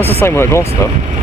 That's the same one at Gloucester.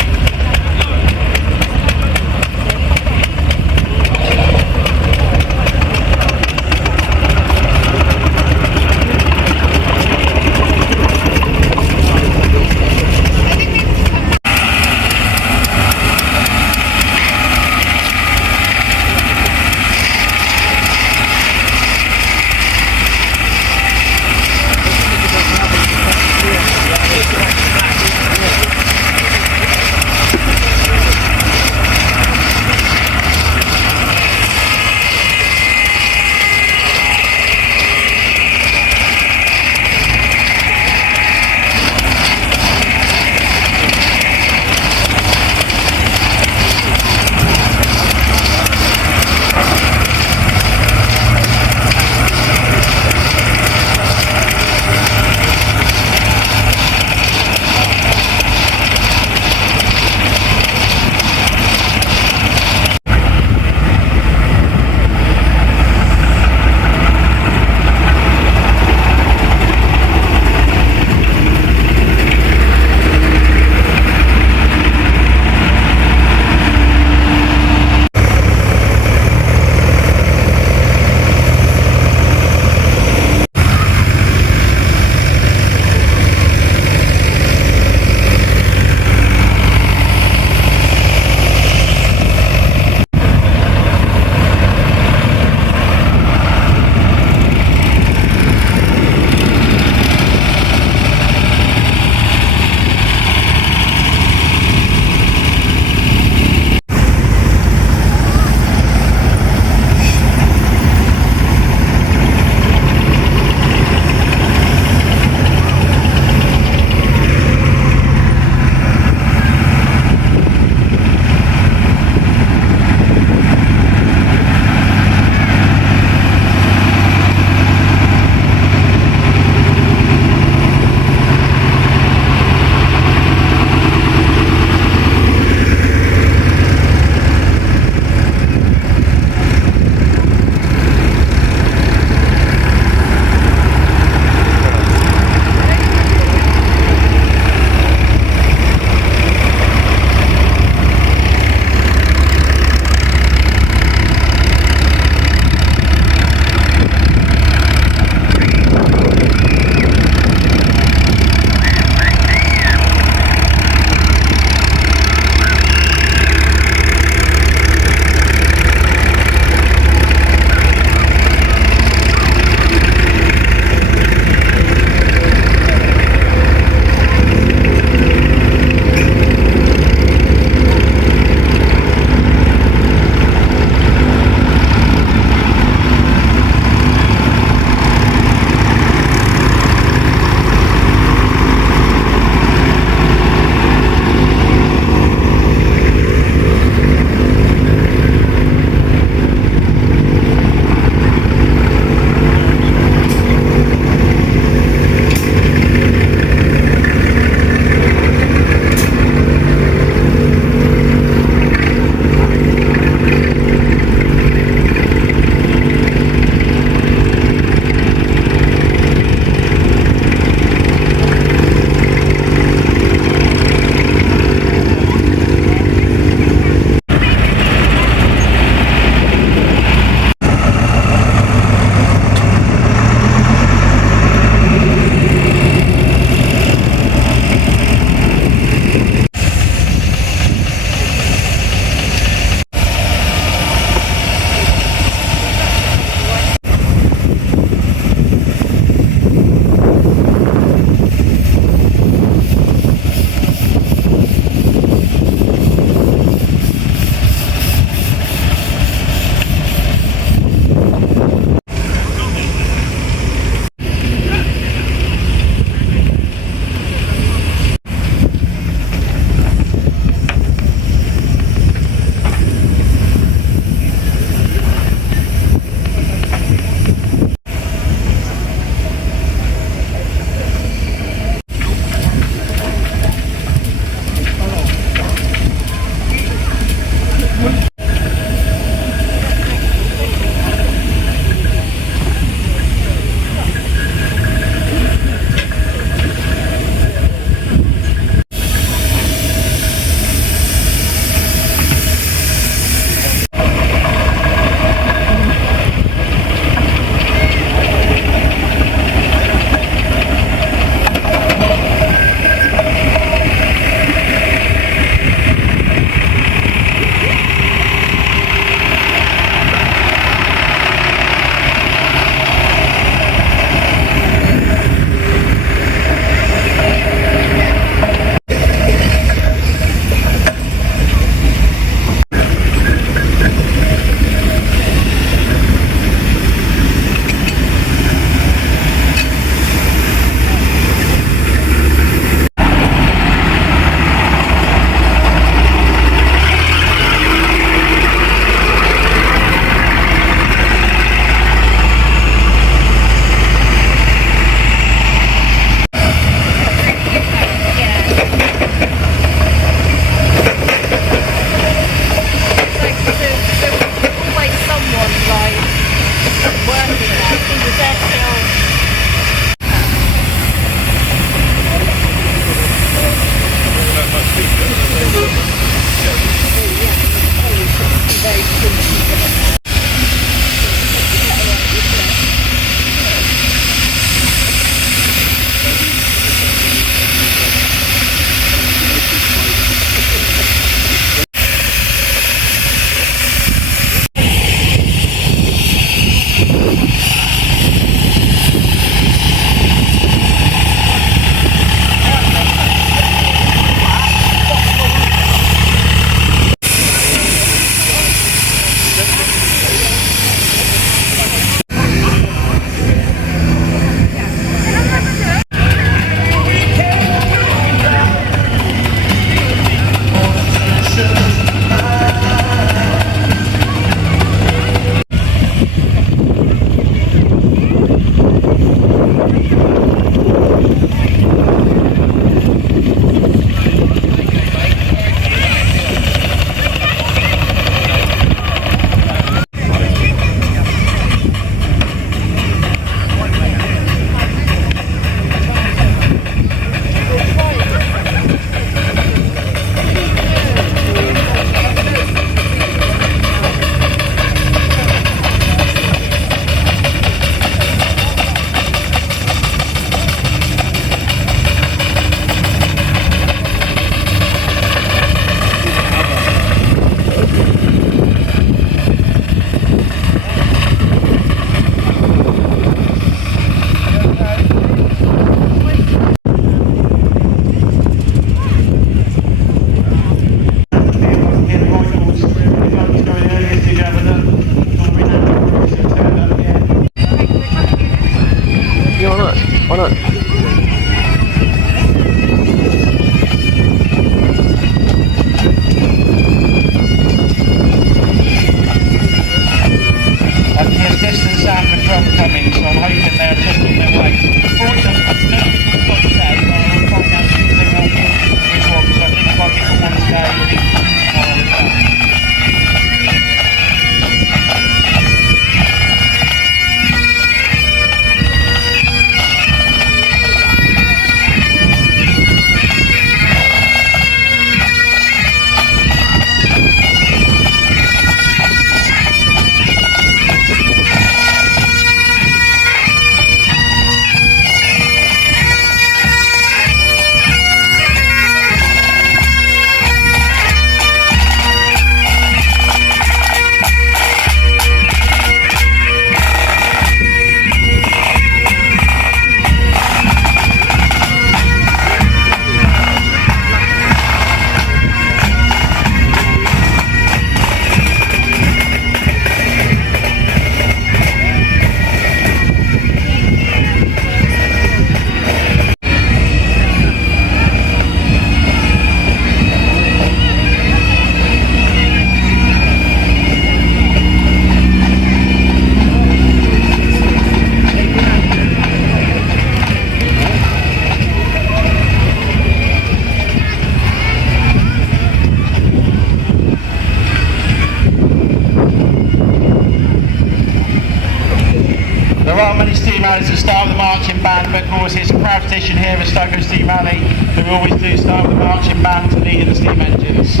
but of course it's a proud tradition here at Stoke Row Steam Rally that we always do start with a marching band to lead in the steam engines.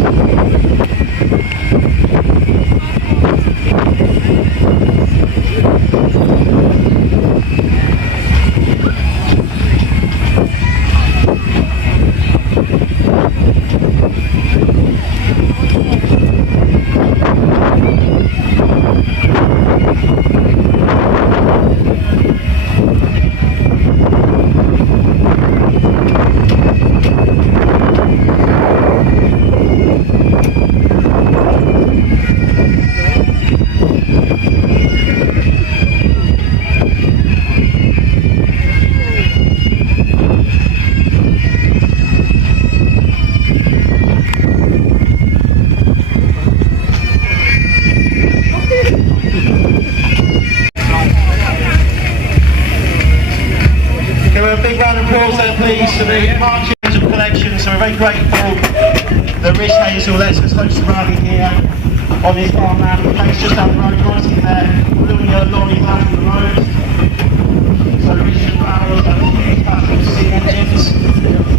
Please to the March Angel collection, so we're very grateful that Rich Hazel lets us host the rally here on his farmland place just down the road. You want to see there, little yellow lorry down the road. So Richard Barrels have a huge passion for steam engines.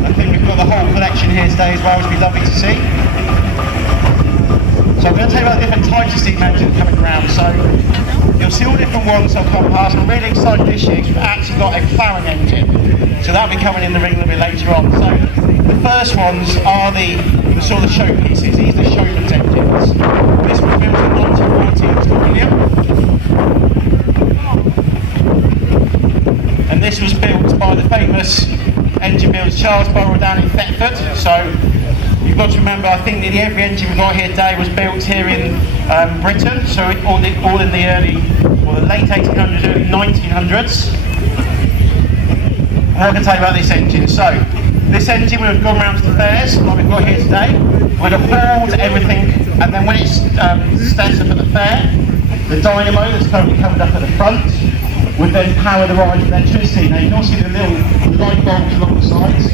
I think we've got the whole collection here today as well, which would be lovely to see. So I'm going to tell you about the different types of steam engines coming around. So you'll see all different ones that will come past. I'm really excited this year because we've actually got a Claret engine. So that'll be coming in the ring a little bit later on. So the first ones are the sort of showpieces. These are the showman's engines. This was built in 1940 in Australia. And this was built by the famous engine builder Charles Burrell down in Thetford. So you've got to remember, I think nearly every engine we've got here today was built here in Britain. So all in the early, or the late 1800s, early 1900s. What I can tell you about this engine. So, this engine would have gone around to the fairs, like we've got here today, would have hauled everything, and then when it stands up at the fair, the dynamo that's currently covered up at the front would then power the ride with electricity. Now you can also see the little light bulbs along the sides.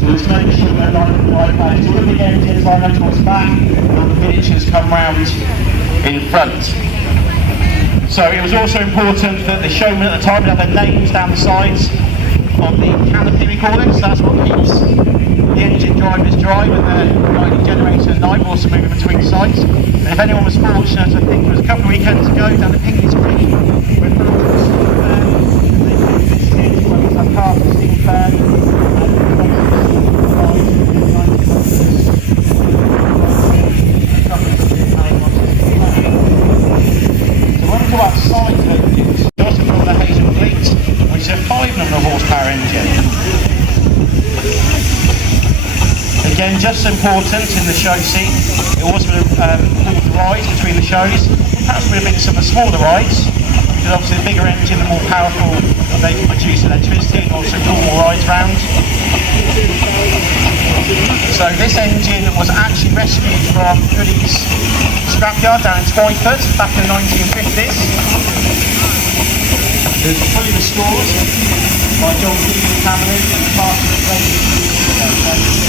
So let's make sure they're lined up in the right place. All of the engines line up towards the back, and the miniatures come round in front. So it was also important that the showmen at the time had their names down the sides of the canopy, we call it. So that's what keeps the engine drivers dry when they're riding generators at night, also moving between sites. And if anyone was fortunate, I think it was a couple of weekends ago down at Pinkley's Creek, we put on the steam fair, and they visited where we had cars for steam fair, and about side engines, we also call the Hazel Fleet, which is a 500 horsepower engine. Again, just important in the show scene, it also pulled the rides between the shows. Perhaps would have been some of the smaller rides, because obviously the bigger engine, the more powerful, they can produce electricity and also pull more rides round. So this engine was actually rescued from Goodies scrapyard down in Twyford back in the 1950s. It was fully restored by John Keith's family and part of the place.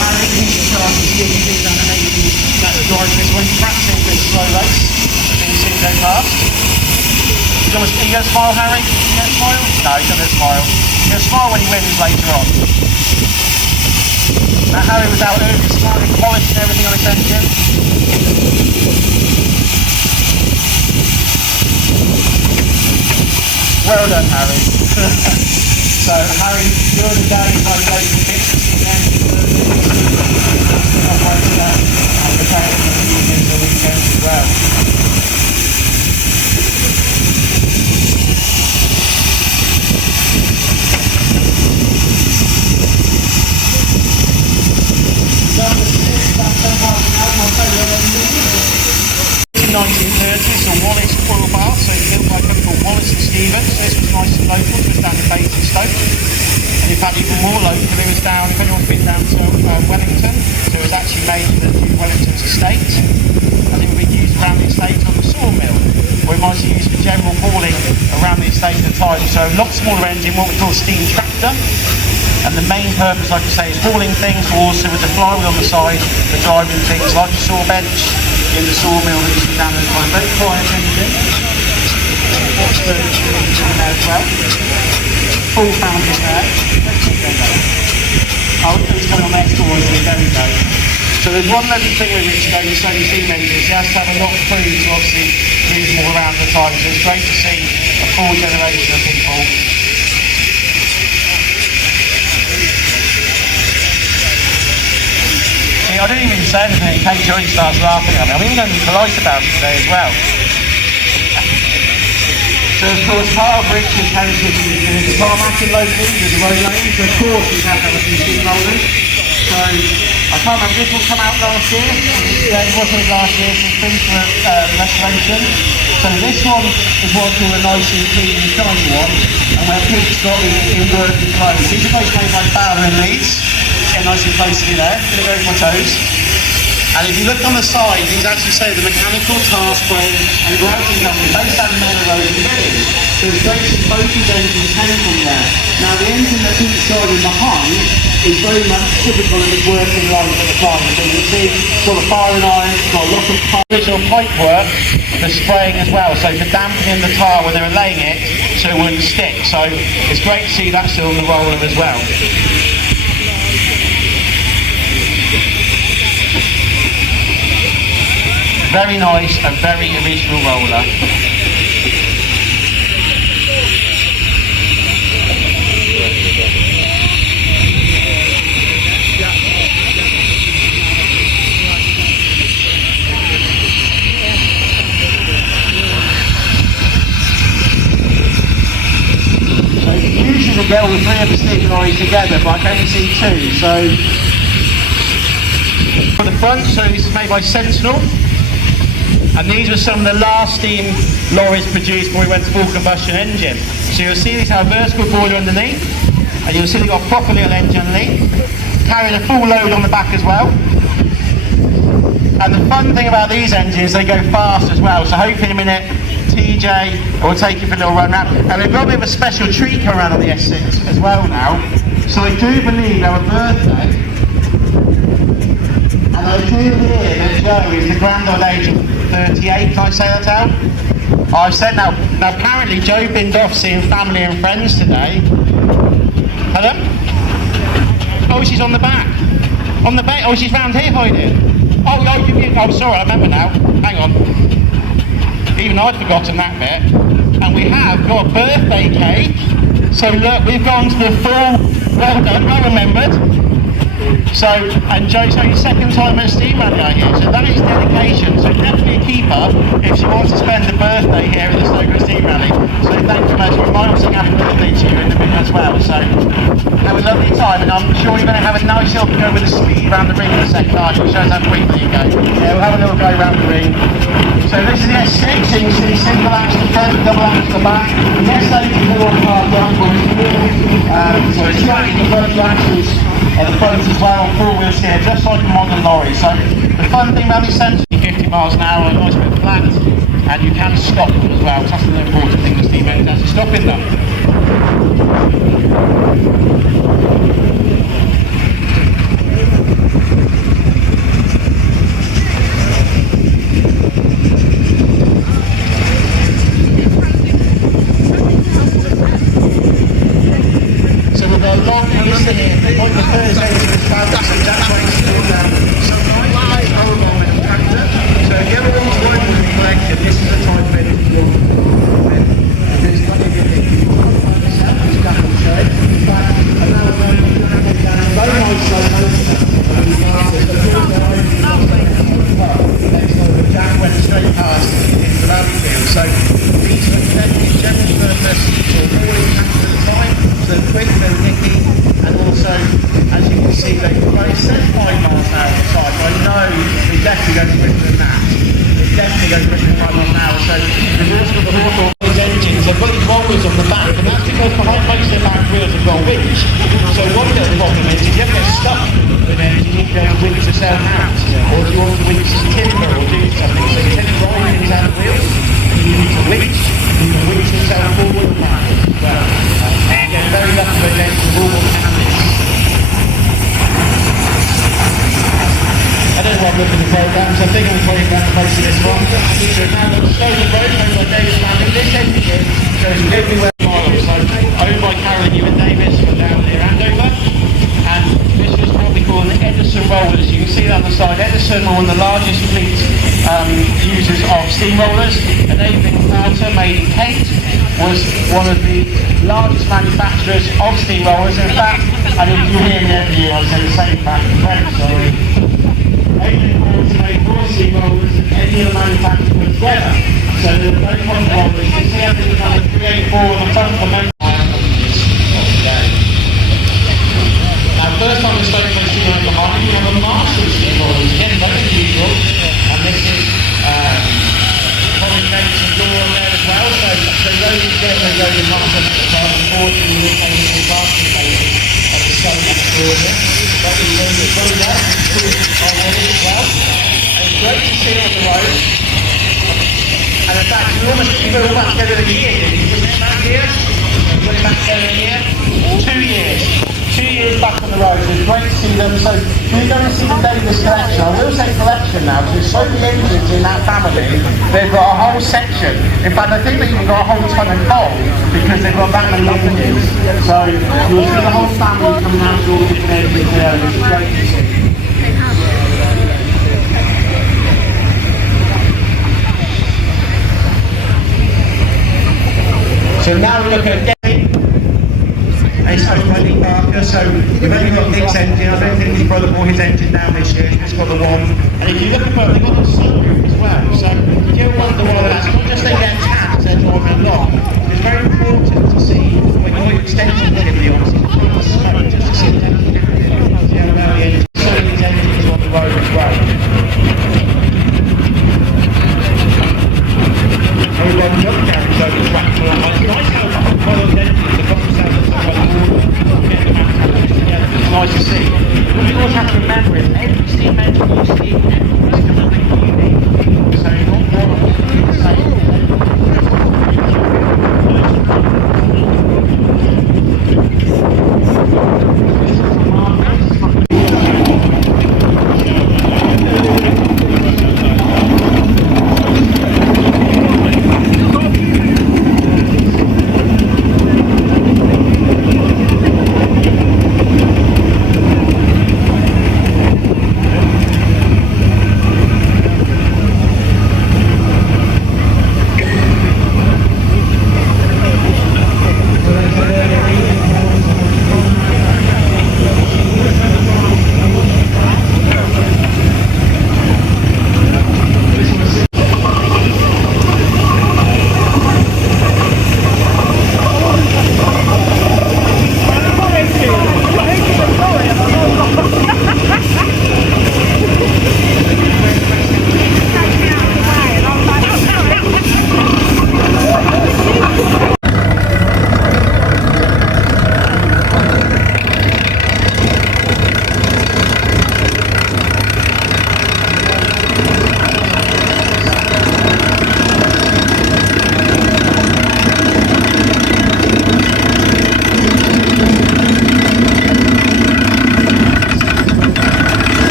Harry, he's in charge of the down at Hazel. That's the driver this when practicing for this slow race. As you see go past. Are you going to smile, Harry? Are you going to smile? No, he's not going to smile. He's going to smile when he wins later on. Now Harry was out early this morning, polishing everything on his engine. Well done, Harry. So Harry, during the day, I was going to the kitchen to the engine, and preparing for the evenings and weekends as well. In the 1930s, the Wallace oil bath, so it's built by a company called Wallace and Stevens. This was nice and local, it was down in Basingstoke. And in fact, even more local, it was down, if anyone's been down to Wellington, so it was actually made for the Duke Wellington's estate. And it would be used around the estate on the sawmill, or it might be used for general hauling around the estate at the time. So a lot smaller engine, what we call a steam tractor. And the main purpose, like I say, is hauling things, but also with the flywheel on the side for driving things like a saw bench, in the sawmill that used to be down there. Very quiet engine. Watch the engine there as well. Full foundry there. Oh, it's coming on next door, there we go. So there's one lovely thing with Richard and Stoke Row Steam Rally is he has to have a lot of crew to obviously move them all around the time. So it's great to see a full generation of people. See, I didn't even say anything in case Johnny starts laughing at me. I'm even going to be polite about it today as well. So of course part of Richard's heritage is the tarmacking locally, there's the road lanes, so of course we have to have a few steamrollers. So I can't remember, this will come out last year. Yeah, it wasn't last year, so it's been for restoration. So this one is what I call a nice and clean and shiny one, and where Pete's got in working clothes. These are both made by Cavalry and Leeds, getting nice and close to me there, gonna go for my toes. And if you look on the side, these actually say the mechanical, tar spraying and grouting company based out of Manor Road in Ferris. So it's great to see both these engines came from there. Now the engine that Pete's driving behind is very much typical of its working life at the time. So you can see sort of firing irons, got a lot of original pipe work for spraying as well, so for dampening the tar when they were laying it so it wouldn't stick. So it's great to see that still on the roller as well. Very nice and very original roller. So usually we get all the three of the steam lorries together, but I can only see two. So for the front, so this is made by Sentinel. And these were some of the last steam lorries produced before we went to full combustion engine. So you'll see these have a vertical boiler underneath, and you'll see they've got a proper little engine underneath, carrying a full load on the back as well. And the fun thing about these engines, they go fast as well. So hopefully in a minute, TJ will take you for a little run round. And we've got a bit of a special treat coming around on the S6 as well now. So I do believe our birthday, and I do hear that Joe is the grand old age of 38, can I say that out? I've said now apparently Joe binned off seeing family and friends today. Hello? Oh, she's on the back. On the back, oh, she's round here hiding. Oh, sorry, I remember now. Hang on. Even I'd forgotten that bit. And we have got a birthday cake. So look, we've gone to the full, well done, well remembered. So, and Joe, so your second time at a steam rally I hear, so that is dedication, so definitely a keeper if she wants to spend a birthday here at the Stoke Row Steam Rally. So thank you much, we might also happy birthday to you in the bit as well, so have a lovely time, and I'm sure you're going to have a nice little go with the speed around the ring in a second, aren't you? Shows how quickly you go. Yeah, we'll have a little go around the ring. So this is the S6, so you can see single axe to the front, double axe to the back. The S8 is a little hard down, so it's slightly the front axles at the front as well, four wheels here, just like a modern lorry. So the fun thing about these sensors, 50 miles an hour, a nice bit flat, and you can stop them as well. That's the important thing, the steam engine has to stop in them. So we've got a long list here. Point the Ferris engine is fantastic. That's why it's still down. So nice powerbomb with a tractor. So if you ever want to work with a collection, this is the type of engine you want. There's plenty of good things. It's got to show. In fact, another one, very nice slow motor. Next over, Jack went straight past into the valley field. So these are general purpose or hauling tractors at the time. So quick, they're nicky, and also, as you can see, they said 5 miles an hour on the side, but I know they definitely go quicker than that. They definitely go quicker than 5 miles an hour. So we've also got the Hawthorne engines, they've got these rollers on the back, and that's because behind most of their back wheels have got a winch. So one little problem is, if you ever get stuck with an engine, you need to go and winch yourself out, or if you want to winch some timber or do something, so you tend to roll things out of the wheels, and you need to winch yourself forward and back as well. And you get very lucky with engines with all handles. I don't know what I'm looking to program. So I think I'm probably about to most of this one. So now got Stoke Row owned by Davis family. This engine goes everywhere miles. So owned by Cavalry and Davis from down near Andover. And this was what we call an Edison rollers. You can see that on the side. Edison are one of the largest fleet users of steam rollers. Enabling water made in Kent was one of the largest manufacturers of steam rollers. In fact, and if you hear me every year, I say the same fact. Sorry. Enabling water made more steam rollers than any other manufacturer put together. So they're very common rollers. You can see everything kind of 384 on the front of the motor. First time we spoke about steam roller behind, we have a master of steam rollers. Again, very unusual. And this is probably made some door on there as well. So those who get those over master at the time, unfortunately, we're taking the advantage of the sun next door here. But we know the road there, it's already as well. And it's great to see it on the road. And in fact, you almost keep it all back together in a year, didn't you? Wasn't it back here? Put it back together in a year? 2 years. 2 years back on the road, it's great to see them. So we're going to see the Davis collection. I will say collection now, because there's so many engines in that family. They've got a whole section. In fact, I think they've even got a whole ton of coal, because they've got that many engines. So you'll see the whole family coming out to all the different engines there, and it's great to see. So now we look at it's owned by Nick Barker, so we've only got Nick's engine. I don't think his brother bought his engine down this year, he's just got the one. And if you look above, they've got the sunroof as well. So if you ever wonder why that's not just they get tapped, they're driving along. It's very important to see when you're extending delivery on the smoke, just to see the difference. See how well the engine, some of these engines on the road as well. We've got the other carriage over the track for it's nice how those engines have got themselves at some it's nice to see. What we always have to remember is every steam engine you see is completely unique. So not one of them is the same.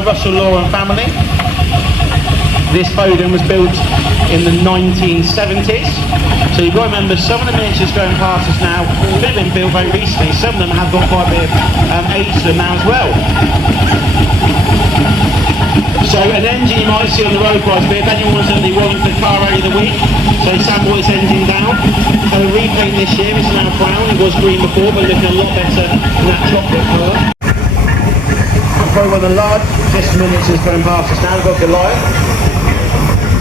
by Russell Law and family. This Foden was built in the 1970s. So you've got to remember, some of the miniatures going past us now have been built very recently. Some of them have got quite a bit of age to them now as well. So an engine you might see on the road quite a bit. If anyone wants the Wallingford Car Rally of the Week, so Sam brought his engine down. Had a repaint this year, it's now brown. It was green before, but looking a lot better than that chocolate colour. Probably one of the largest miniatures going past us now. We've got Goliath.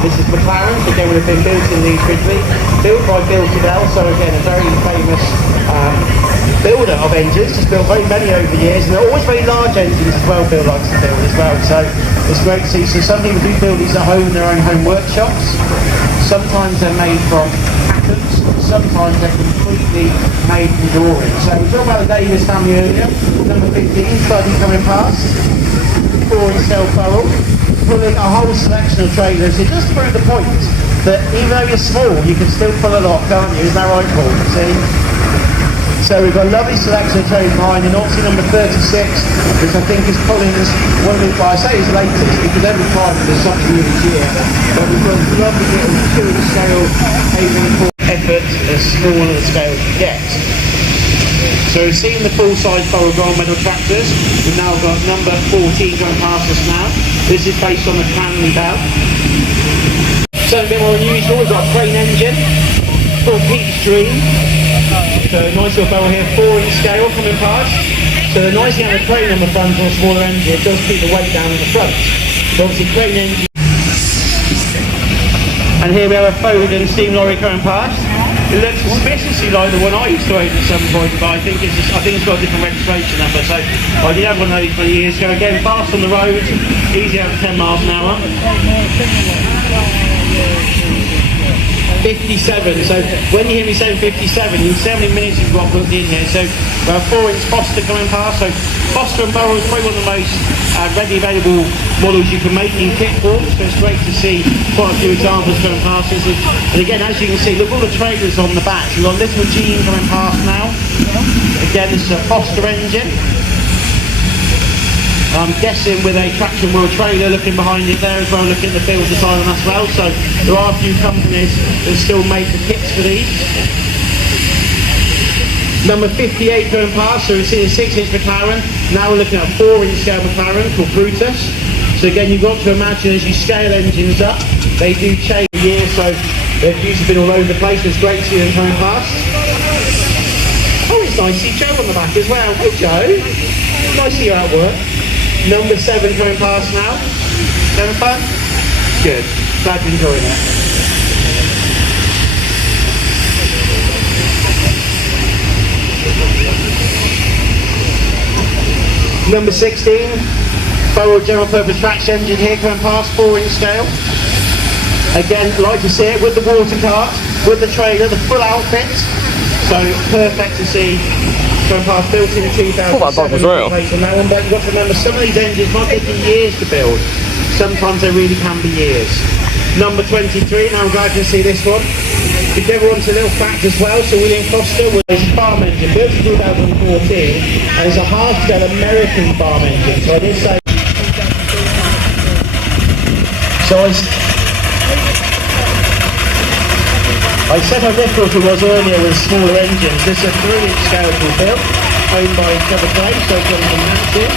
This is McLaren, so again, would have been built in these quickly. Built by Bill Cadell, so again, a very famous builder of engines. Just built very many over the years, and they're always very large engines as well, Bill likes to build as well. So it's great to see. So some people do build these at home in their own home workshops. Sometimes they're made from patterns, sometimes they're completely made from drawings. So we talked about the Davis family earlier, number 15, Buddy coming past, 4-inch cell barrel. Pulling a whole selection of trailers. It just proves the point that even though you're small, you can still pull a lot, can't you? Is that right, Paul? See? So we've got a lovely selection of trailers behind, and obviously number 36, which I think is Collins, one of the, well, I say it's latest because every time there's something new each year. But we've got a lovely little 2-inch scale, 8-inch effort, as small as the scale you get. So we've seen the full-size Borough Gold Medal tractors. We've now got number 14 going past us now. This is based on the Cranley Bell. Something a bit more unusual, we've got a crane engine called Peachtree. So a nice little barrel here, 4-inch scale coming past. So the nice thing having a crane on the front or a smaller engine, it does keep the weight down in the front. So obviously crane engine. And here we have a Foden steam lorry coming past. It looks suspiciously like the one I used to own at some point, but I think it's got a different registration number. So I did have one of those for years ago. Again, fast on the road, easy out of 10 miles an hour. 57. So when you hear me saying 57, you can see how many minutes you've got booked in here. So we have 4-inch Foster coming past. So Foster and Burrow is probably one of the most readily available models you can make in kit form. So it's great to see quite a few examples going past this. And again, as you can see, look at all the trailers on the back. So we've got Little Gene coming past now. Again, this is a Foster engine. I'm guessing with a traction wheel trailer looking behind it there as well, looking at the build design on that as well. So there are a few companies that still make the kits for these. Number 58 going past, so we've seen a 6-inch McLaren. Now we're looking at a 4-inch scale McLaren called Brutus. So again, you've got to imagine as you scale engines up, they do change year, so they've usually been all over the place. It's great to see them coming past. Oh, it's nice to see Joe on the back as well. Hey Joe, nice to see you out work. Number 7 coming past now. Having fun? Good. Glad you're enjoying it. Number 16, Burrow general purpose traction engine here coming past, 4-inch scale. Again, like to see it with the water cart, with the trailer, the full outfit. So perfect to see. Going past, built in 2007. Well, that was real. On that one, but you've got to remember some of these engines might take years to build. Sometimes they really can be years. Number 23, now I'm glad to see this one. If you ever want a little fact as well, so William Foster was a farm engine built in 2014, and it's a hard-scale American farm engine. So I did say. I said how difficult it was earlier with smaller engines. This is a 3-inch scale built, owned by Cavalry, so it's got some matches.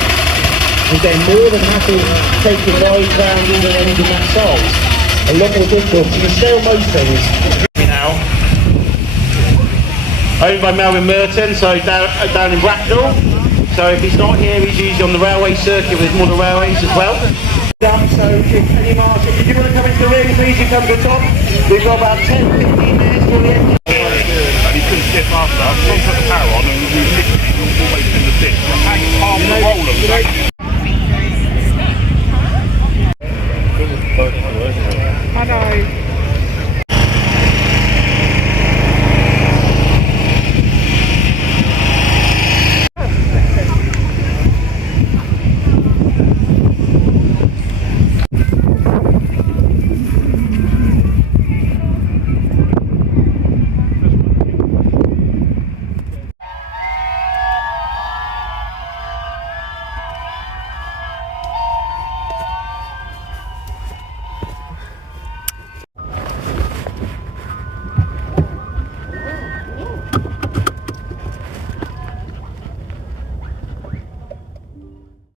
And they're more than happy to take it right round with an engine that size. A lot more difficult. You can scale most things. Now, owned by Melvin Merton, so down in Bracknell. So if he's not here, he's usually on the railway circuit with his model railways as well. So if any marshal, if you want to come into the ring, please you come to the top. We've got about 10-15 minutes for the engine. And he couldn't skip after. I put the power on and we literally always in the ditch. Half the roll of